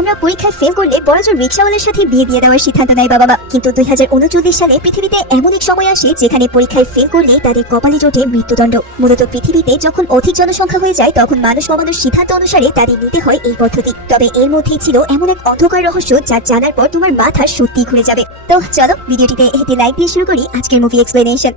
আমরা পরীক্ষায় ফেল করলে বড়জোর রিকশাওয়ালার সাথে বিয়ে দিয়ে দেওয়ার সিদ্ধান্ত নেয় বাবা মা। কিন্তু 2039 সালে পৃথিবীতে এমন এক সময় আসে যেখানে পরীক্ষায় ফেল করলে তাদের কপালে জোটে মৃত্যুদণ্ড। মূলত পৃথিবীতে যখন অধিক জনসংখ্যা হয়ে যায় তখন মানুষ কমানোর সিদ্ধান্ত অনুসারে তাদের নিতে হয় এই পদ্ধতি। তবে এর মধ্যেই ছিল এমন এক অন্ধকার রহস্য যা জানার পর তোমার মাথা সত্যি ঘুরে যাবে। তো চলো ভিডিওটিতে একটি লাইক দিয়ে শুরু করি আজকের মুভি এক্সপ্লেনেশন।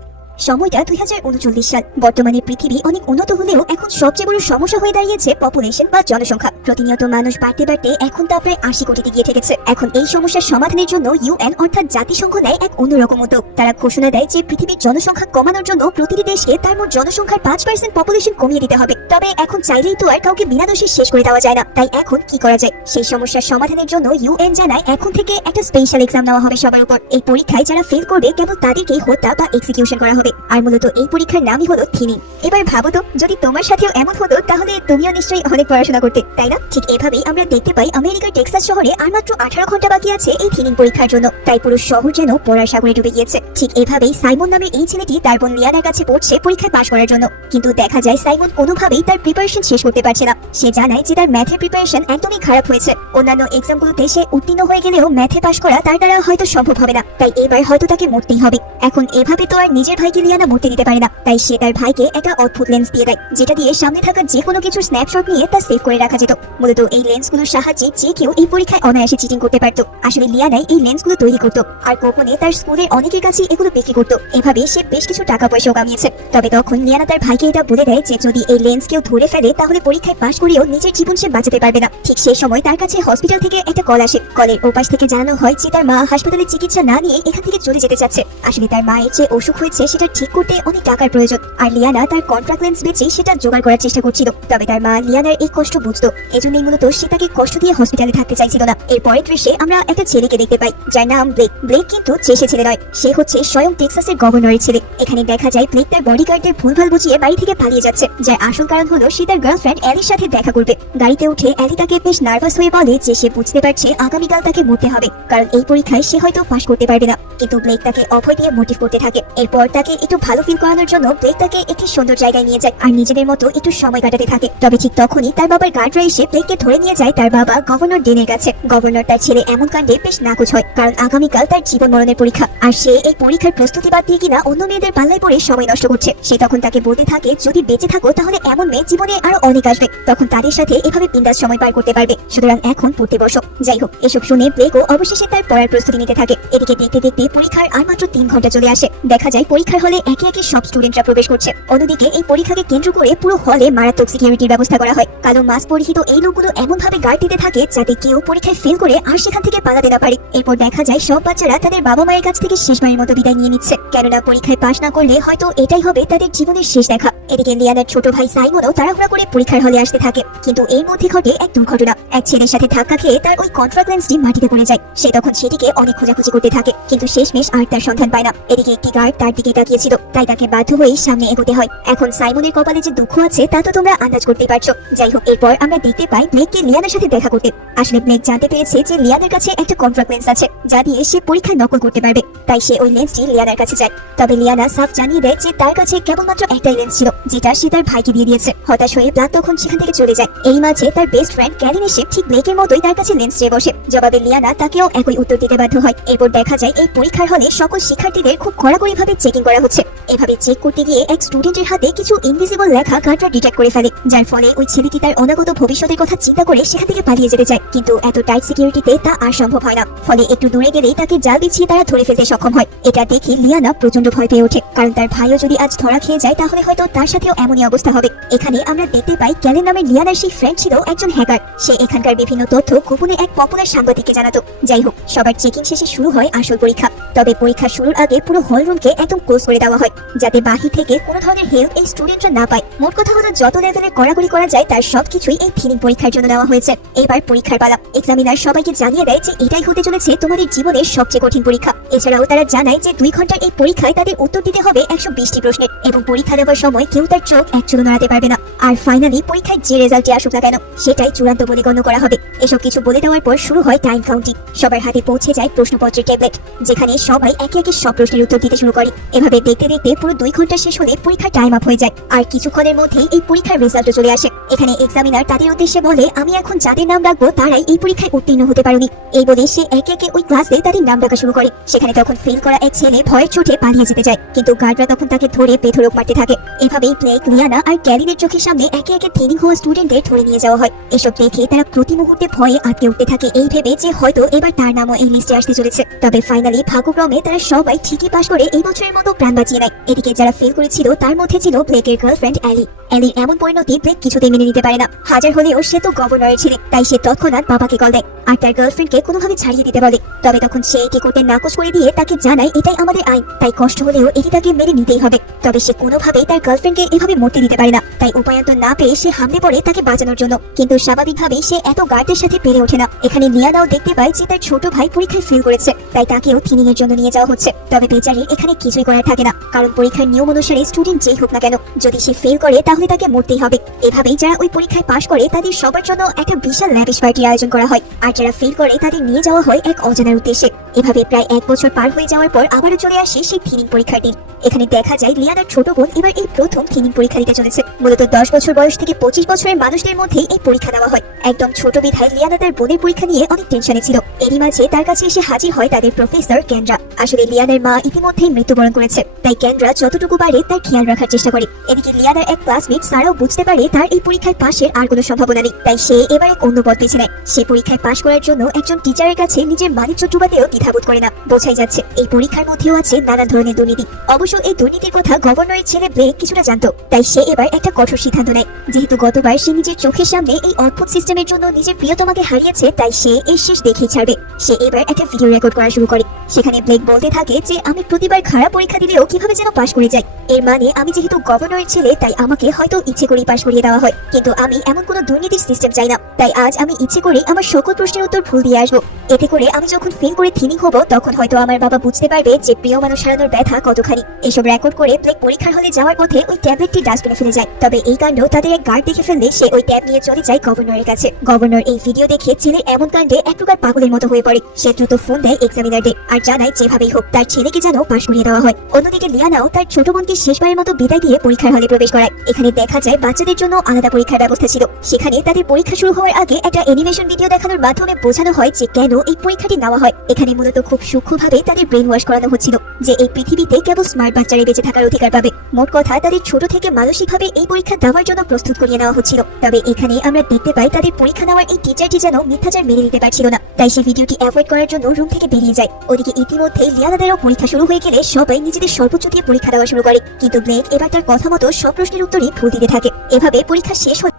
সময়টা 2039 সাল। বর্তমানে পৃথিবী অনেক উন্নত হলেও এখন সবচেয়ে বড় সমস্যা হয়ে দাঁড়িয়েছে পপুলেশন বা জনসংখ্যা। প্রতিনিয়ত মানুষ বাড়তে বাড়তে এখন তা প্রায় 80 কোটিতে গিয়ে ঠেকেছে। এখন এই সমস্যার সমাধানের জন্য ইউএন অর্থাৎ জাতিসংঘ নেয় এক অন্যরকম উদ্যোগ। তারা ঘোষণা দেয় যে পৃথিবীর জনসংখ্যা কমানোর জন্য প্রতিটি দেশকে তার মোট জনসংখ্যার 5% পপুলেশন কমিয়ে দিতে হবে। তবে এখন চাইলেই তো আর কাউকে বিনা দোষে শেষ করে দেওয়া যায় না। তাই এখন কি করা যায় সেই সমস্যার সমাধানের জন্য ইউএন জানায় এখন থেকে একটা স্পেশাল এক্সাম নেওয়া হবে সবার উপর। এই পরীক্ষায় যারা ফেল করবে কেবল তাদেরকেই হত্যা বা এক্সিকিউশন করা হবে। আর মূলত এই পরীক্ষার নামই হলো থিনিং। এবার ভাবো তো যদি তোমার সাথেও এমন হতো তাহলে তুমিও নিশ্চয়ই অনেক পড়াশোনা করতে, তাই না? ঠিক এভাবেই আমরা দেখতে পাই আমেরিকার টেক্সাস শহরে আর মাত্র 18 ঘন্টা বাকি আছে এই থিনিং পরীক্ষার জন্য। তাই পুরো শহর যেন পড়ার সাগরে ডুবে গিয়েছে। ঠিক এভাবেই সাইমন নামে এই ছেলেটি তার বোন লিয়ানার কাছে পড়ছে পরীক্ষায় পাশ করার জন্য। কিন্তু দেখা যায় সাইমন কোনোভাবেই তার প্রিপারেশন শেষ করতে পারছে না। সে জানায় যে তার ম্যাথের প্রিপারেশন একদমই খারাপ হয়েছে। অন্যান্য এক্সামগুলোতে সে উত্তীর্ণ হয়ে গেলেও ম্যাথে পাশ করা তার দ্বারা হয়তো সম্ভব হবে না। তাই এবার হয়তো তাকে মরতেই হবে। এখন এভাবে তো আর নিজের ভাইকে লিয়ানা মরতে দিতে পারে না। তাই সে তার ভাইকে একটা অদ্ভুত লেন্স দিয়ে দেয় যেটা দিয়ে সামনে থাকা যে কোনো কিছুর স্ন্যাপশট নিয়ে তা সেভ করে রাখা যেত। মূলত এই লেন্সগুলোর সাহায্যে যে কেউ এই পরীক্ষায় অনায়াসে চিটিং করতে পারত। আসলে লিয়ানাই এই লেন্সগুলো তৈরি করত আর গোপনে তার স্কুলের অনেকের কাছে এগুলো বিক্রি করত। এভাবে সে বেশ কিছু টাকা পয়সাও কামিয়েছে। তবে তখন লিয়ানা তার ভাইকে এটা বলে দেয় যে যদি এই লেন্স কেউ ধরে ফেলে তাহলে পরীক্ষায় পাশ করেও নিজের জীবন সে বাঁচাতে পারবে না। ঠিক সেই সময় তার কাছে হসপিটাল থেকে একটা কল আসে। কলের ওপাশ থেকে জানানো হয় যে তার মা হাসপাতালে চিকিৎসা না নিয়ে এখান থেকে চলে যেতে চাচ্ছে। আসলে তার মায়ের যে অসুখ হয়েছে সেটা ঠিক করতে অনেক টাকার প্রয়োজন আর লিয়ানা তার কন্ট্রাক্ট লেন্স বেচে সেটা জোগাড় করার চেষ্টা করছিল। তবে তার মা লিয়ানার এই কষ্ট বুঝতো, এজন্যই মূলত সে তাকে কষ্ট দিয়ে হসপিটালে থাকতে চাইছিল না। এর পরের দৃশ্যে আমরা একটা ছেলেকে দেখতে পাই যার নাম ব্লেক। ব্লেক কিন্তু চেষে ছেলে নয়, সে হচ্ছে স্বয়ং টেক্সাসের গভর্নরের ছেলে। এখানে দেখা যায় ব্লেক তার বডিগার্ডদের ভুলভাল বুঝিয়ে বাড়ি থেকে পালিয়ে যাচ্ছে, যার আসল কারণ হলো সে তার গার্লফ্রেন্ড অ্যালির সাথে দেখা করবে। গাড়িতে উঠে অ্যালি তাকে বেশ নার্ভাস হয়ে বলে যে সে বুঝতে পারছে আগামীকাল তাকে মরতে হবে, কারণ এই পরীক্ষায় সে হয়তো পাশ করতে পারবে না। কিন্তু ব্লেক তাকে অভয় দিয়ে মোটিভ করতে থাকে। এরপর তাকে একটু ভালো ফিল করানোর জন্য ব্লেক তাকে একটি সুন্দর জায়গায় নিয়ে যায় আর নিজেদের মতো একটু সময় কাটাতে থাকে। তবে ঠিক তখনই তার বাবার গার্ডরা এসে ব্লেককে ধরে নিয়ে যায় তার বাবা গভর্নর ডেনের কাছে। গভর্নর তার ছেলে এমন কাণ্ডে বেশ নাকচ হয়, কারণ আগামীকাল তার জীবন মরণের পরীক্ষা আর সে এই পরীক্ষার প্রস্তুতি বাদ দিয়ে কিনা অন্য মেয়েদের পাল্লায় পড়ে সময় নষ্ট করছে। সে তখন তাকে বলতে থাকে যদি বেঁচে থাকো তাহলে এমন মেয়ে জীবনে আরো অনেক আসবে, তখন তাদের সাথে এভাবে বিন্দাস সময় পার করতে পারবে, সুতরাং এখন পড়তে বসো। যাই হোক, এসব শুনে ব্লেকও অবশেষে তার পড়ার প্রস্তুতি নিতে থাকে। এদিকে দেখতে দেখতে পরীক্ষার আর মাত্র 3 ঘন্টা চলে আসে। দেখা যায় পরীক্ষার হলে একে একে সব স্টুডেন্টরা প্রবেশ করছে। অন্যদিকে এই পরীক্ষাকে কেন্দ্র করে পুরো হলে মারাত্মক সিকিউরিটির ব্যবস্থা করা হয়। কালো মাস্ক পরিহিত এই লোকগুলো এমন ভাবে গার্ড দিতে থাকে যাতে কেউ পরীক্ষায় ফেল করে আর সেখান থেকে পালাতে না পারে। এরপর দেখা যায় সব বাচ্চারা তাদের বাবা মায়ের কাছ থেকে শেষবারের মতো বিদায় নিয়ে নিচ্ছে, কেননা পরীক্ষায় পাশ না করলে হয়তো এটাই হবে তাদের জীবনের শেষ দেখা। এদিকে লিয়ানার ছোট ভাই সাইমনও তাড়াহুড়া করে পরীক্ষার হলে আসতে থাকে। কিন্তু এর মধ্যে ঘটে এক দুর্ঘটনা। এক ছেলের সাথে ধাক্কা খেয়ে তার ওই কন্ট্রাক্ট লেন্সটি মাটিতে পড়ে যায়। সে তখন সেটিকে অনেক খোঁজাখুঁজি করতে থাকে, কিন্তু শেষমেশ আর তার সন্ধান পায় না। এদিকে একটি গার্ড তার দিকে তাকিয়েছিল, তাই তাকে বাধ্য হয়ে সামনে এগোতে হয়। এখন সাইমনের কপালে যে দুঃখ আছে তা তো তোমরা আন্দাজ করতেই পারছো। যাই হোক, এরপর আমরা দেখতে পাই ব্লেককে লিয়ানার সাথে দেখা করতে। আসলে ব্লেক জানতে পেরেছে যে লিয়ানার কাছে একটা কন্ট্রাক্ট লেন্স আছে যা দিয়ে সে পরীক্ষায় নকল করতে পারবে, তাই সে ওই লেন্সটি লিয়ানার কাছে যায়। তবে লিয়ানা সাফ জানিয়ে দেয় যে তার কাছে কেবলমাত্র একটাই লেন্স ছিল যেটা সে তার ভাইকে দিয়ে দিয়েছে। হতাশ হয়ে ব্ল্যাক তখন সেখান থেকে চলে যায়। এই মাঝে তার বেস্ট ফ্রেন্ড ক্যালিন এসে ঠিক ব্লেকের মতোই তার কাছে লেন্স চেয়ে বসে। জবাবে লিয়ানা তাকেও একই উত্তর দিতে বাধ্য হয়। এরপর দেখা যায় এই পরীক্ষার হলে সকল শিক্ষার্থীদের খুব কড়াকড়ি ভাবে চেকিং করা হচ্ছে। এভাবে চেক করতে গিয়ে এক স্টুডেন্টের হাতে কিছু ইনভিজিবল লেখা গার্ডরা ডিটেক্ট করে ফেলে, যার ফলে ওই ছেলেটি তার অনাগত ভবিষ্যতের কথা চিন্তা করে সেখান থেকে পালিয়ে যেতে চায়। কিন্তু এত টাইট সিকিউরিটিতে তা আর সম্ভব হয় না। ফলে একটু দূরে গেলেই তাকে জাল বিছিয়ে তারা ধরে ফেলতে সক্ষম হয়। এটা দেখে লিয়ানা প্রচন্ড ভয় পেয়ে ওঠে, কারণ তার ভাইও যদি আজ ধরা খেয়ে যায় তাহলে হয়তো তার সাথেও এমনই অবস্থা হবে। এখানে আমরা দেখতে পাই ক্যালেন নামের লিয়ানার সেই ফ্রেন্ড ছিল একজন হ্যাকার। সে এখানকার বিভিন্ন তথ্য গোপনে এক পপুলার সাংবাদিককে জানাতো। যাই হোক, সবার চেকিং শেষে শুরু হয় আসল পরীক্ষা। তবে পরীক্ষা শুরুর আগে পুরো হল রুমকে একদম ক্লোজ করে দেওয়া হয় যাতে বাহির থেকে কোনো ধরনের হেল্প এই স্টুডেন্টরা না পায়। মোট কথা হলো যত লেভেলে কড়াকড়ি করা যায় তার সবকিছুই এই থিনিং পরীক্ষার জন্য নেওয়া হয়েছে। এবার পরীক্ষার পালা। এক্সামিনার সবাইকে জানিয়ে দেয় যে এটাই হতে চলেছে তোমাদের জীবনের সবচেয়ে কঠিন পরীক্ষা। এছাড়াও তারা জানায় যে 2 ঘন্টার এই পরীক্ষায় তাদের উত্তর দিতে হবে 120টি প্রশ্নের এবং পরীক্ষা দেওয়ার সময় কেউ তার চোখ এক চুলো নড়াতে পারবে না। আর ফাইনালি পরীক্ষায় যে রেজাল্টে আসুক না কেন সেটাই চূড়ান্ত বলে গণ্য করা হবে। এসব কিছু বলে দেওয়ার পর শুরু হয় টাইম কাউন্টিং। সবার হাতে পৌঁছে যায় প্রশ্নপত্রের ট্যাবলেট, যেখানে সবাই একে একে সব প্রশ্নের উত্তর দিতে শুরু করে। এভাবে দেখতে দেখতে পুরো 2 ঘন্টা শেষ হলে পরীক্ষার টাইম আপ হয়ে যায় আর কিছুক্ষণের মধ্যেই এই পরীক্ষার রেজাল্টও চলে আসে। এখানে এক্সামিনার তাদের উদ্দেশ্যে বলে, আমি এখন যাদের নাম ডাকবো তারাই এই পরীক্ষায় উত্তীর্ণ হতে পারেনি। এই বলে সে একে একে ওই ক্লাসে তাদের নাম ডাকা শুরু করে। সেখানে তখন ফেল করা এক ছেলে ভয়ের চোটে পালিয়ে যেতে যায়, কিন্তু গার্ডরা তখন তাকে ধরে বেধড়ক মারতে থাকে। এভাবেই ব্লেক, লিয়ানা আর ক্যালিনের চোখের সামনে একে একে ট্রেনিং হওয়া স্টুডেন্টদের ধরে নিয়ে যাওয়া হয়। এসব দেখে তারা প্রতি মুহূর্তে ভয়ে আটকে উঠতে থাকে, এই ভেবে যে হয়তো এবার তার নামও এই লিস্টে আসতে চলেছে। তবে ফাইনালি ভাগ্যক্রমে তারা সবাই ঠিকই পাশ করে এই বছরের মতো প্রাণ বাঁচিয়ে নেয়। এদিকে যারা ফেল করেছিল তার মধ্যে ছিল ব্লেকের গার্লফ্রেন্ড অ্যালি। অ্যালির এমন পরিণতি ব্লেক কিছুতেই মেনে নিতে পারে না। হাজার হলেও সে তো গভর্নরের ছেলে, তাই সে তৎক্ষণাৎ বাবাকে কল দেয় আর তার গার্লফ্রেন্ডকে কোনোভাবে ছাড়িয়ে দিতে বলে। তবে তখন সে এটি করতে নাকচ করে দিয়ে তাকে জানায় এটাই আমাদের আইন, তাই কষ্ট হলেও এটি তাকে মেনে নিতেই হবে। তবে সে কোনোভাবেই তার গার্লফ্রেন্ডকে এভাবে মরতে দিতে পারে না, তাই উপায়ন্তর না পেয়ে সে হামলে পড়ে তাকে বাঁচানোর জন্য। কিন্তু স্বাভাবিকভাবেই সে এত গার্ডদের সাথে পেরে ওঠে না। এখানে লিয়ানাও দেখতে পায় যে তার ছোট ভাই পরীক্ষায় ফেল করেছে, তাই তাকেও থিনিং এর জন্য নিয়ে যাওয়া হচ্ছে। তবে বেচারির এখানে কিছুই করার থাকে না, কারণ পরীক্ষার নিয়ম অনুসারে স্টুডেন্ট যেই হোক না কেন, যদি সে ফেল করে তাহলে তাকে মরতেই হবে। এভাবেই যারা ওই পরীক্ষায় পাশ করে তাদের সবার জন্য একটা বিশাল ল্যাভিশ পার্টির আয়োজন করা হয়, আর যারা ফেল করে তাদের নিয়ে যাওয়া হয় এক অজানার উদ্দেশ্যে। এভাবে প্রায় 1 বছর পার হয়ে যাওয়ার পর আবারও চলে আসে সেই থিনিং পরীক্ষার দিন। এখানে দেখা যায় লিয়ানার ছোট বোন এবার এই প্রথম থিনিং পরীক্ষা দিতে চলেছে। মূলত 10 বছর বয়স থেকে 25 বছরের মানুষদের মধ্যেই এই পরীক্ষা দেওয়া হয়। একদম ছোট বিধায় লিয়ানা তার বোনের পরীক্ষা নিয়ে অনেক টেনশনে ছিল। এরই মাঝে তার কাছে এসে হাজির হয় তাদের প্রফেসর কেন্দ্রা। আসলে লিয়ানার মা ইতিমধ্যেই মৃত্যুবরণ করেছে, তাই কেন্দ্রা যতটুকু পারে তার খেয়াল রাখার চেষ্টা করে। এদিকে লিয়ানার এক ক্লাসমেট সারাও বুঝতে পারে তার এই পরীক্ষায় পাশের আর কোনো সম্ভাবনা নেই, তাই সে এবার এক অন্য পথ বেছে নেয়। সে পরীক্ষায় পাশ করার জন্য একজন টিচারের কাছে নিজের মানিজ্য ডুবাতেও দ্বিধাবোধ করে না। বোঝাই যাচ্ছে এই পরীক্ষার মধ্যেও আছে নানা ধরনের দুর্নীতি। অবশ্য এই দুর্নীতির কথা গভর্নরের ছেলে ব্লেক কিছুটা জানতো, তাই সে এবার একটা কঠোর সিদ্ধান্ত নেয়। যেহেতু গতবার সে নিজের চোখের সামনে এই অদ্ভুত সিস্টেমের জন্য নিজের প্রিয়তমাকে হারিয়েছে, তাই সে এর শেষ দেখেই ছাড়বে। সে এবার একটা ভিডিও রেকর্ড করা শুরু করে। সেখানে ব্লেক বলতে থাকে যে আমি প্রতিবার খারাপ পরীক্ষা দিলেও কিভাবে যেন পাশ করে যাই। এর মানে আমি যেহেতু গভর্নরের ছেলে, তাই আমাকে হয়তো ইচ্ছে করেই পাশ করিয়ে দেওয়া হয়, কিন্তু আমি এমন কোনো দুর্নীতির সিস্টেম চাই না। তাই আজ আমি ইচ্ছে করে আমার সকল প্রশ্নের উত্তর ভুল দিয়ে আসবো। এতে করে আমি যখন ফেল করে থিনিং হব, তখন হয়তো আমার বাবা বুঝতে পারবে যে প্রিয় মানুষ হারানোর ব্যথা কতখানি। এসব রেকর্ড করে ব্লেক পরীক্ষার হলে যাওয়ার পথে ওই ট্যাবলেটটি ডাস্টবিনে ফেলে যায়। তবে এই কাণ্ড তাদের এক গার্ড দেখে ফেললে সে ওই ট্যাব নিয়ে চলে যায় গভর্নরের কাছে। গভর্নর এই ভিডিও দেখে ছেলের এমন কাণ্ডে এক প্রকার পাগলের মতো হয়ে পড়ে। সে দ্রুত ফোন দেয় এক্সামিনারদের আর জানায় যেভাবেই হোক তার ছেলেকে যেন পাশ করিয়ে দেওয়া হয়। অন্যদিকে লিয়ানাও তার ছোট বোনকে শেষবারের মতো বিদায় দিয়ে পরীক্ষার হলে প্রবেশ করায়। এখানে দেখা যায় বাচ্চাদের জন্য আলাদা পরীক্ষার ব্যবস্থা ছিল। সেখানে তাদের পরীক্ষা শুরু হওয়ার আগে একটা অ্যানিমেশন ভিডিও দেখানোর মাধ্যমে বোঝানো হয় যে কেন এই পরীক্ষাটি নেওয়া হয়। এখানে মূলত খুব সূক্ষ্মভাবে তাদের ব্রেন ওয়াশ করানো হচ্ছিল যে এই পৃথিবীতে কেবল স্মার্ট বাচ্চারাই বেঁচে থাকার অধিকার পাবে। মোট কথা তাদের ছোট থেকে মানসিকভাবে এই পরীক্ষা দেওয়ার জন্য প্রস্তুত করিয়ে নেওয়া হচ্ছিল। তবে এখানে আমরা দেখতে পাই তাদের পরীক্ষা নেওয়ার এই টিচারটি যেন মিথ্যাচার মেনে নিতে পারছিল না, তাই সে ভিডিওটি অ্যাভয়েড করার জন্য রুম থেকে বেরিয়ে যায়। ওদিকে ইতিমধ্যে লিয়ানাদেরও পরীক্ষা শুরু হয়ে গেলে সবাই নিজেদের সর্বোচ্চ দিয়ে পরীক্ষা দেওয়া শুরু করে, কিন্তু ব্লেক এবার তার কথা মতো সব প্রশ্নের উত্তরই ভুল দিতে থাকে। এভাবে পরীক্ষা শেষ হয়।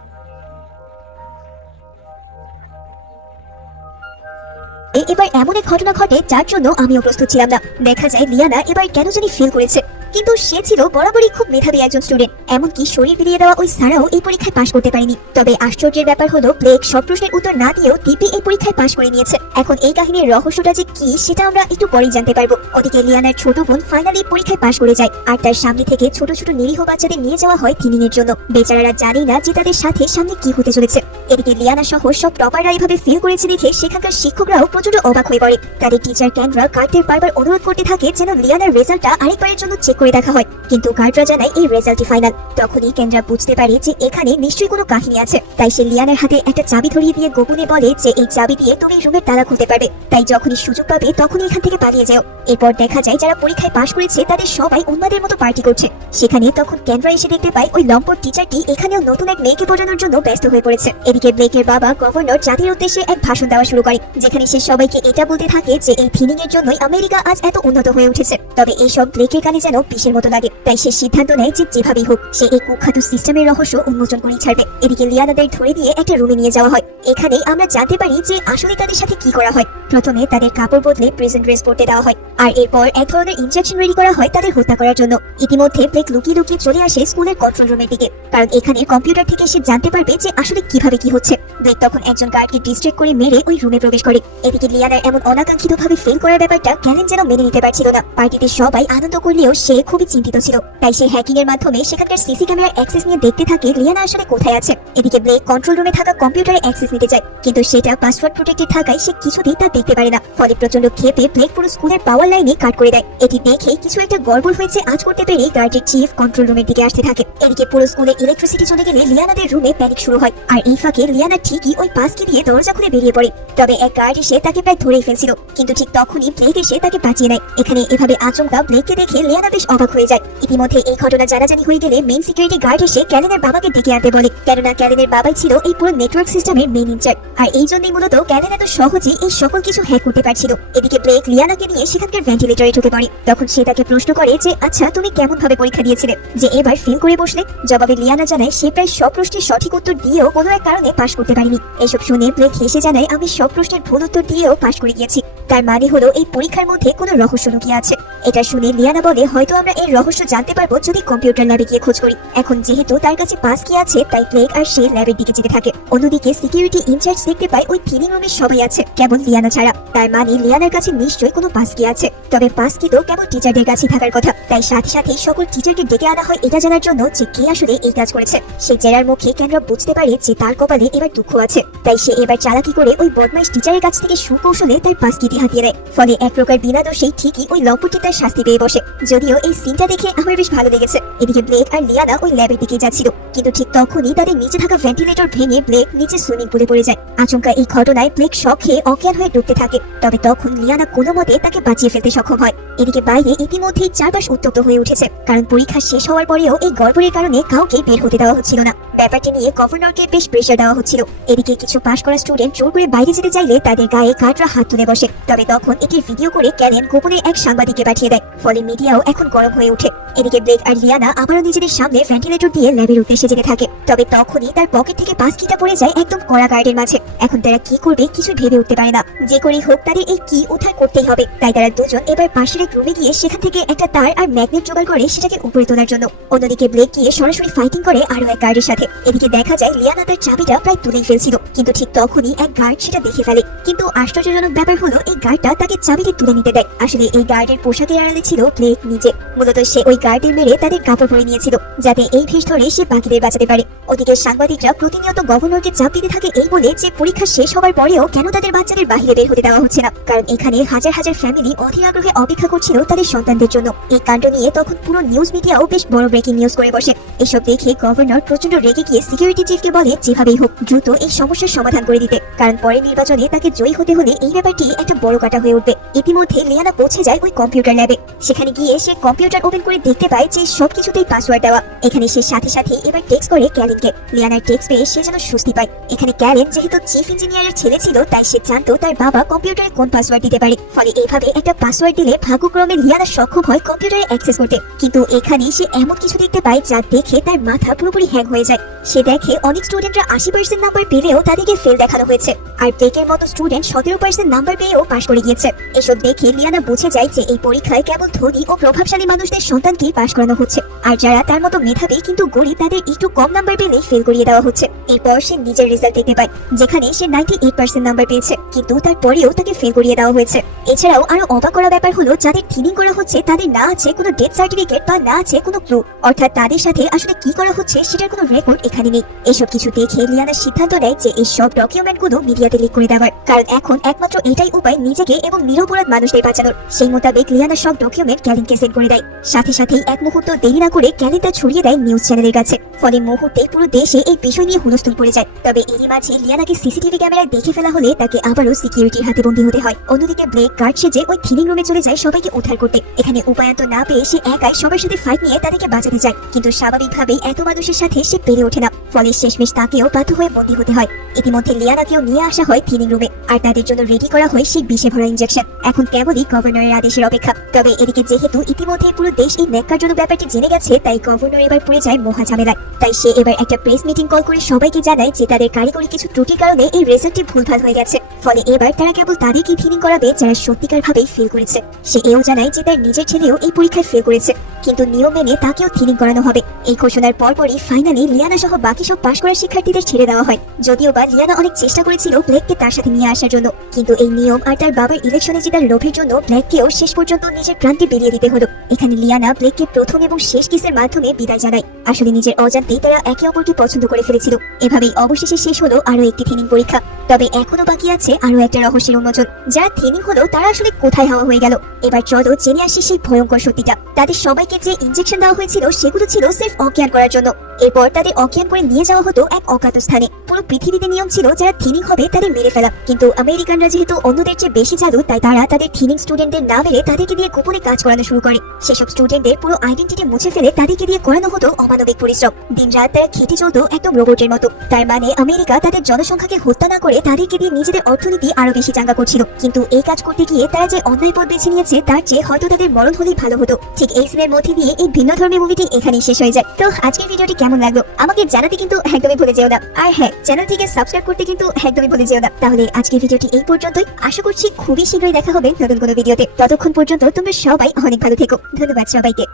এবার এমন এক ঘটনা ঘটে যার জন্য আমিও প্রস্তুত ছিলাম না। দেখা যায় লিয়ানা এবার কেন জানি ফেল করেছে, কিন্তু সে ছিল বরাবরই খুব মেধাবী একজন স্টুডেন্ট। এমনকি শরীর বিলিয়ে দেওয়া ওই সারাও এই পরীক্ষায় পাশ করতে পারেনি। তবে আশ্চর্যের ব্যাপার হলো ব্লেক সব প্রশ্নের উত্তর না দিয়েও দিব্যি এই পরীক্ষায় পাশ করে নিয়েছে। এখন এই কাহিনীর রহস্যটা যে কি সেটা আমরা একটু পরেই জানতে পারবো। ওদিকে লিয়ানার ছোট বোন ফাইনালি পরীক্ষায় পাশ করে যায়, আর তার সামনে থেকে ছোট ছোট নিরীহ বাচ্চাদের নিয়ে যাওয়া হয় থিনিং এর জন্য। বেচারারা জানে না যে তাদের সাথে সামনে কি হতে চলেছে। এদিকে লিয়ানা সহ সব টপাররা এইভাবে ফেল করেছে দেখে সেখানকার শিক্ষকরাও প্রচন্ড অবাক হয়ে পড়ে। তাদের টিচার কেন্দ্রা গার্ডদের বারবার অনুরোধ করতে থাকে যেন লিয়ানার রেজাল্টটা আরেকবারের জন্য চেক করে দেখা হয়, কিন্তু গার্ডরা জানায় এই রেজাল্টই ফাইনাল। তখনই কেন্দ্রা বুঝতে পারে যে এখানে নিশ্চয়ই কোনো কাহিনী আছে, তাই সে লিয়ানার হাতে একটা চাবি ধরিয়ে দিয়ে গোপনে বলে যে এই চাবি দিয়ে তুমি রুমের তালা খুলতে পারবে, তাই যখনই সুযোগ পাবে তখনই এখান থেকে পালিয়ে যাও। এরপর দেখা যায় যারা পরীক্ষায় পাশ করেছে তাদের সবাই উন্মাদের মতো পার্টি করছে। সেখানে তখন কেন্দ্রা এসে দেখতে পায় ওই লম্পট টিচারটি এখানেও নতুন এক মেয়েকে বোঝানোর জন্য ব্যস্ত হয়ে পড়েছে। এদিকে ব্লেকের বাবা গভর্নর জাতির উদ্দেশ্যে এক ভাষণ দেওয়া শুরু করে, যেখানে সে সবাইকে এটা বলতে থাকে যে এই থিনিং এর জন্যই আমেরিকা আজ এত উন্নত হয়ে উঠেছে। তবে এইসব ব্লেকের কানে যেন বিষের মতো লাগে, তাই সে সিদ্ধান্ত নেয় যে যেভাবেই হোক সে এই কুখ্যাত সিস্টেমের রহস্য উন্মোচন করেই ছাড়বে। এদিকে লিয়ানাদের ধরে দিয়ে একটা রুমে নিয়ে যাওয়া হয়। এখানেই আমরা জানতে পারি যে আসলে তাদের সাথে কি করা হয়। প্রথমে তাদের কাপড় বদলে প্রিজন ড্রেস পরতে দেওয়া হয়, আর এরপর এক ধরনের ইনজেকশন রেডি করা হয় তাদের হত্যা করার জন্য। ইতিমধ্যে ব্লেক লুকিয়ে লুকিয়ে চলে আসে স্কুলের কন্ট্রোল রুমের দিকে, কারণ এখানে কম্পিউটার থেকে সে জানতে পারবে যে আসলে কিভাবে কি হচ্ছে। ব্লেক তখন একজন গার্ডকে ডিস্ট্র্যাক্ট করে মেরে ওই রুমে প্রবেশ করে। এদিকে লিয়ানার এমন অনাকাঙ্ক্ষিতভাবে ফেল করার ব্যাপারটা ক্যালেন যেন মেনে নিতে পারছিল না। পার্টিতে সবাই আনন্দ করলেও সে খুবই চিন্তিত ছিল, তাই সে হ্যাকিং এর মাধ্যমে সেখানকার সিসি ক্যামেরার অ্যাক্সেস নিয়ে দেখতে থাকে লিয়ানা আসলে কোথায় আছে। এদিকে ব্লেক কন্ট্রোল রুমে থাকা কম্পিউটারে অ্যাক্সেস নিতে চায়, কিন্তু সেটা পাসওয়ার্ড প্রোটেক্টেড থাকায় সে কিছুতেই তা দেখতে পারে না। ফলে প্রচন্ড ক্ষেপে ব্লেক পুরো স্কুলের পাওয়ার লাইনে কাট করে দেয়। এটি দেখে কিছু একটা গড়বড় হয়েছে আজ করতে পেরে গার্ডের চিফ কন্ট্রোল রুমের দিকে আসতে থাকে। এদিকে পুরো স্কুলে ইলেকট্রিসিটি চলে গেলে লিয়ানাদের রুমে প্যানিক শুরু হয়। আর এই ফাঁকে লিয়ানা ঠিকই ওই পাসকি দিয়ে দরজা খুলে বেরিয়ে পড়ে। তবে এক গার্ড এসে তাকে প্রায় ধরেই ফেলছিল, কিন্তু ঠিক তখনই ব্লেক এসে তাকে বাঁচিয়ে নেয়। এখানে এভাবে আচমকা ব্লেককে দেখে লিয়ানা বেশ অবাক হয়ে যায়। ইতিমধ্যে এই ঘটনা জানাজানি হয়ে গেলে মেইন সিকিউরিটি গার্ড এসে ক্যালেনের বাবাকে ডেকে আনতে বলে, কেননা ক্যালেনের বাবাই ছিল এই পুরো নেটওয়ার্ক সিস্টেমের মেইন ইনচার্জ। আর এই জন্যই মূলত ক্যালেন এত সহজেই এই সকল কিছু হ্যাক করতে পারছিল। এদিকে ব্লেক লিয়ানাকে নিয়ে সেখানকার ভেন্টিলেটরে ঢুকে পড়ে। তখন সে তাকে প্রশ্ন করে যে আচ্ছা তুমি কেমন ভাবে পরীক্ষা দিয়েছিলে যে এবার ফেল করে বসলে? জবাবে লিয়ানা জানায় সে প্রায় সব প্রশ্নের সঠিক উত্তর দিয়েও কোনো এক কারণে পাশ করতে পারেনি। এসব শুনে ব্লেক হেসে জানায় আমি সব প্রশ্নের ভুল উত্তর দিয়েও পাশ করে গিয়েছি। তার মানে হলো এই পরীক্ষার মধ্যে কোনো রহস্য লুকিয়ে আছে। এটা শুনে লিয়ানা বলে হয়তো আমরা এই রহস্য জানতে পারবো যদি কম্পিউটার ল্যাবে গিয়ে খোঁজ করি। এখন যেহেতু তার কাছে পাস কি আছে তাই ব্লেক আর সে ল্যাবের দিকে যেতে থাকে। অন্যদিকে সিকিউরিটি ইনচার্জ দেখতে পায় ওই থিনিং রুমে সবাই আছে কেবল লিয়ানা ছাড়া। তার মানে লিয়ানার কাছে নিশ্চয়ই কোনো পাস কি আছে। তবে পাস কি তো কেবল টিচারদের কাছে থাকার কথা। তাই সাথে সাথে সকল টিচারকে ডেকে আনা হয় এটা জানার জন্য যে কে আসলে এই কাজ করেছে। সে জেরার মুখে কেনরা বুঝতে পারে যে তার কপালে এবার দুঃখ আছে। তাই সে এবার চালাকি করে ওই বদমাইশ টিচারের কাছ থেকে সুকৌশলে তার পাস কিটি হাতিয়ে দেয়। ফলে এক প্রকার বিনা দোষেই ঠিকই ওই লম্পটটি তার শাস্তি পেয়ে বসে। যদিও এই সিনটা দেখে আমার বেশ ভালো লেগেছে। এদিকে ব্লেক আর লিয়ানা ওই ল্যাবের দিকে যাচ্ছিল, কিন্তু ঠিক তখনই তাদের নিচে থাকা ভেন্টিলেটর ভেঙে ব্লেক নিচে সুইমিং পুলে পড়ে যায়। আচমকা এই ঘটনায় ব্লেক শক খেয়ে অজ্ঞান হয়ে ডুবতে থাকে। তবে তখন লিয়ানা কোনো মতে তাকে বাঁচিয়ে ফেলতে সক্ষম হয়। এদিকে বাইরে ইতিমধ্যেই চারপাশ উত্তপ্ত হয়ে উঠেছে, কারণ পরীক্ষা শেষ হওয়ার পরেও এই গড়বড়ের কারণে কাউকে বের হতে দেওয়া হচ্ছিল না। ব্যাপারটি নিয়ে গভর্নরকে বেশ প্রেসার দেওয়া হচ্ছিল। এদিকে কিছু পাশ করা স্টুডেন্ট জোর করে বাইরে যেতে চাইলে তাদের গায়ে গার্ডরা হাত তুলে বসে। তবে তখন এটির ভিডিও করে ক্যালেন গোপনে এক সাংবাদিককে পাঠিয়ে দেয়। ফলে মিডিয়াও এখন গরম হয়ে ওঠে। এদিকে ব্লেক আর লিয়ানা আবারও নিজেদের সামনে ভেন্টিলেটর দিয়ে ল্যাবের উদ্দেশ্যে যেতে থাকে। তবে তখনই তার পকেট থেকে পাস কিটা পড়ে যায় একদম কড়া গার্ডের মাঝে। এখন তারা কি করবে কিছু ভেবে উঠতে পারে না। যে করেই হোক তাদের এই কি উদ্ধার করতেই হবে। তাই তারা দুজন এবার পাশের এক রুমে গিয়ে সেখান থেকে একটা তার আর ম্যাগনেট জোগাড় করে সেটাকে উপরে তোলার জন্য। অন্যদিকে ব্লেক গিয়ে সরাসরি ফাইটিং করে আরো এক গার্ডের সাথে। এদিকে দেখা যায় লিয়ানা তার চাবিটা প্রায় তুলেই ফেলছিল, কিন্তু ঠিক তখনই এক গার্ড সেটা দেখে ফেলে। কিন্তু আশ্চর্যজনক ব্যাপার হলো এই গার্ডটা তাকে চাবিটি তুলে নিতে দেয়। আসলে এই গার্ডের পোশাকের আড়ালে ছিল ব্লেক নিজে। মূলত সে ওই গার্ডের মেরে তাদের কাপড় পরে নিয়েছিল যাতে এই ভেষ ধরে সে বাকিদের বাঁচাতে পারে। ওদিকে সাংবাদিকরা প্রতিনিয়ত গভর্নরকে চাপ দিতে থাকে এই বলে যে পরীক্ষা শেষ হওয়ার পরেও কেন তাদের বাচ্চাদের বাইরে বের হতে দেওয়া হচ্ছে না, কারণ এখানে হাজার হাজার ফ্যামিলি অধীর আগ্রহে অপেক্ষা করছিল তাদের সন্তানদের জন্য। এই কাণ্ড নিয়ে তখন পুরো নিউজ মিডিয়াও বেশ বড় ব্রেকিং নিউজ করে বসে। এসব দেখে গভর্নর প্রচন্ড রেগে গিয়ে সিকিউরিটি চিফকে বলে যেভাবেই হোক দ্রুত এই সমস্যার সমাধান করে দিতে, কারণ পরের নির্বাচনে তাকে জয়ী হতে হলে এই ব্যাপারটি একটা বড় কাটা হয়ে উঠবে। ইতিমধ্যে লিয়ানা পৌঁছে যায় ওই কম্পিউটার ল্যাবে। সেখানে গিয়ে সে কম্পিউটার ওপেন করে দেখতে পায় যে সবকিছুতেই পাসওয়ার্ড দেওয়া। এখানে সে সাথে সাথে এবার টেক্সট করে ক্যালেনকে। লিয়ানার টেক্সট পেয়ে সে যেন স্বস্তি পায়। এখানে ক্যালেন যেহেতু চিফ ইঞ্জিনিয়ারের ছেলে ছিল তাই সে জানতো তার বাবা কম্পিউটারে কোন পাসওয়ার্ড দিতে পারে। ফলে এইভাবে একটা পাসওয়ার্ড দিলে ভাগ্যক্রমে লিয়ানা সক্ষম হয় কম্পিউটারে অ্যাক্সেস করতে। কিন্তু এখানে সে এমন কিছু দেখতে পায় যা দেখে তার মাথা পুরোপুরি হ্যাং হয়ে যায়। সে দেখে অনেক স্টুডেন্টরা 80% নাম্বার পেলেও তাদেরকে ফেল দেখানো হয়েছে, আর ব্লেকের মতো স্টুডেন্ট 17% নাম্বার পেয়েও পাশ করে গিয়েছে। এসব দেখে লিয়ানা বুঝে যায় যে এই পরীক্ষায় কেবল ধনী ও প্রভাবশালী মানুষদের সন্তানকেই পাশ করানো হচ্ছে, আর যারা তার মতো মেধাবী কিন্তু গরিব তাদের একটু কম নাম্বার পেলেই ফেল করিয়ে দেওয়া হচ্ছে। এরপর সে নিজের রেজাল্ট দেখতে পায়, যেখানে সে 98% নাম্বার পেয়েছে, কিন্তু তারপরেও তাকে ফেল করিয়ে দেওয়া হয়েছে। এছাড়াও আরো অবাক করা ব্যাপার হলো যাদের থিনিং করা হচ্ছে তাদের না আছে কোনো ডেথ সার্টিফিকেট বা না আছে কোনো ক্লু, অর্থাৎ তাদের সাথে আসলে কি করা হচ্ছে সেটার কোনো রেকর্ড এখানে নেই। এসব কিছু দেখে লিয়ানা সিদ্ধান্ত নেয় যে এই সব ডকুমেন্টগুলো মিডিয়াতে লিক করে দেওয়ার, কারণ এখন একমাত্র এটাই উপায় নিজেকে এবং নিরপরাধ মানুষদের বাঁচানোর। সেই মোতাবেক লিয়ানা সব ডকুমেন্ট ক্যালেনকে সেন্ড করে দেয়। সাথে সাথেই এক মুহূর্ত দেরি না করে ক্যালেন তা ছড়িয়ে দেয় নিউজ চ্যানেলের কাছে। ফলে মুহূর্তে পুরো দেশে এই বিষয় নিয়ে হুলস্থুল পড়ে যায়। তবে এরই মাঝে লিয়ানাকে সিসিটিভি ক্যামেরায় দেখে ফেলা হলে তাকে আবারও সিকিউরিটির হাতে বন্দী হতে হয়। অন্যদিকে ব্লেক গার্ড সেজে ওই থিনিং রুমে চলে যায় সবাইকে উদ্ধার করতে। এখানে উপায়ন্ত না পেয়ে সে একাই সবার সাথে ফাইট নিয়ে তাদেরকে বাঁচাতে যায়, কিন্তু স্বাভাবিকভাবেই এত মানুষের সাথে সে পেরে ওঠে না। ফলে শেষমেশ তাকেও বাধ্য হয়ে বন্দী হতে হয়। ইতিমধ্যে লিয়ানাকেও নিয়ে আসা হয় থিনিং রুমে, আর তাদের জন্য রেডি করা হয় সেই বিষে ভরা ইনজেকশন। এখন কেবলই গভর্নরের আদেশের অপেক্ষা। তবে এদিকে যেহেতু ইতিমধ্যে পুরো দেশ এই ন্যাক্কারজনক ব্যাপারটি জেনে গেছে, তাই গভর্নর এবার পড়ে যায় মহা ঝামেলায়। তাই সে এবার একটা প্রেস মিটিং কল করে সবাইকে জানায় যে তাদের কারিগরি কিছু ত্রুটির কারণে এই রেজাল্টটি ভুলভাল হয়ে গেছে। ফলে এবার তারা কেবল তাদেরকেই থিনিং করাবে যারা সত্যিকার ভাবেই ফেল করেছে। সে এও জানায় যে তার নিজের ছেলেও এই পরীক্ষায় ফেল করেছে, কিন্তু নিয়ম মেনে তাকেও থিনিং করানো হবে। এই ঘোষণার পরপরই ফাইনালি লিয়ানা সহ বাকি সব পাশ করা শিক্ষার্থীদের ছেড়ে দেওয়া হয়। যদিও বা লিয়ানা অনেক চেষ্টা করেছিল ব্লেককে তার সাথে নিয়ে আসার জন্য, কিন্তু এই নিয়ম আর তার বাবার ইলেকশনে জেতার লোভের জন্য ব্লেককেও শেষ পর্যন্ত নিজের প্রান্তে বেরিয়ে দিতে হলো। এখানে লিয়ানা ব্লেককে প্রথম এবং শেষ কিসের মাধ্যমে বিদায় জানায়। আসলে নিজের অজান্তেই তারা একে অপরকে পছন্দ করে ফেলেছিল। এভাবেই অবশেষে শেষ হলো আরো একটি থিনিং পরীক্ষা। তবে এখনো বাকি আছে আরো একটা রহস্যের উন্মোচন। যারা থিনিং হলো তারা আসলে কোথায় হাওয়া হয়ে গেল? এবার চলো জেনে আসি সেই ভয়ঙ্কর সত্যিটা। তাদের সবাইকে যে ইনজেকশন দেওয়া হয়েছিল সেগুলো ছিল সির্ফ অজ্ঞান করার জন্য। এরপর তাদের অজ্ঞান করে নিয়ে যাওয়া হতো এক অজ্ঞাত স্থানে। পুরো পৃথিবীতে নিয়ম ছিল যারা থিনিং হবে তাদের মেরে ফেলা, কিন্তু আমেরিকানরা যেহেতু অন্যদের চেয়ে বেশি জাদু, তাই তারা তাদের থিনিং স্টুডেন্টদের না মেরে তাদেরকে দিয়ে গোপনে কাজ করানো শুরু করে। সেসব স্টুডেন্টদের পুরো আইডেন্টিটি মুছে ফেলে তাদেরকে দিয়ে করানো হতো অমানবিক পরিশ্রম। দিনরাত তারা খেটে চলতো একদম রোবটের মতো। তার মানে আমেরিকা তাদের জনসংখ্যাকে হত্যা না করে তাদেরকে দিয়ে নিজেদের অর্থনীতি আরো বেশি চাঙ্গা করছিল। কিন্তু এই কাজ করতে গিয়ে তারা যে অন্যায় পথ বেছে নিয়েছে তার চেয়ে হয়তো তাদের মরণ হলেই ভালো হতো। ঠিক এই সিনের মধ্যে দিয়ে এই ভিন্ন ধর্মের মুভিটি এখানেই শেষ হয়ে যায়। তো আজকের ভিডিওটি কেমন লাগলো আমাকে জানাতে কিন্তু একদমই ভুলে যেও না। আর হ্যাঁ, চ্যানেলটিকে সাবস্ক্রাইব করতে কিন্তু একদমই ভুলে যেও না। তাহলে আজকের ভিডিওটি এই পর্যন্তই। আশা করছি খুবই শীঘ্রই দেখা হবে নতুন কোনো ভিডিওতে। ততক্ষণ পর্যন্ত তোমরা সবাই অনেক ভালো থেকো। ধন্যবাদ সবাইকে।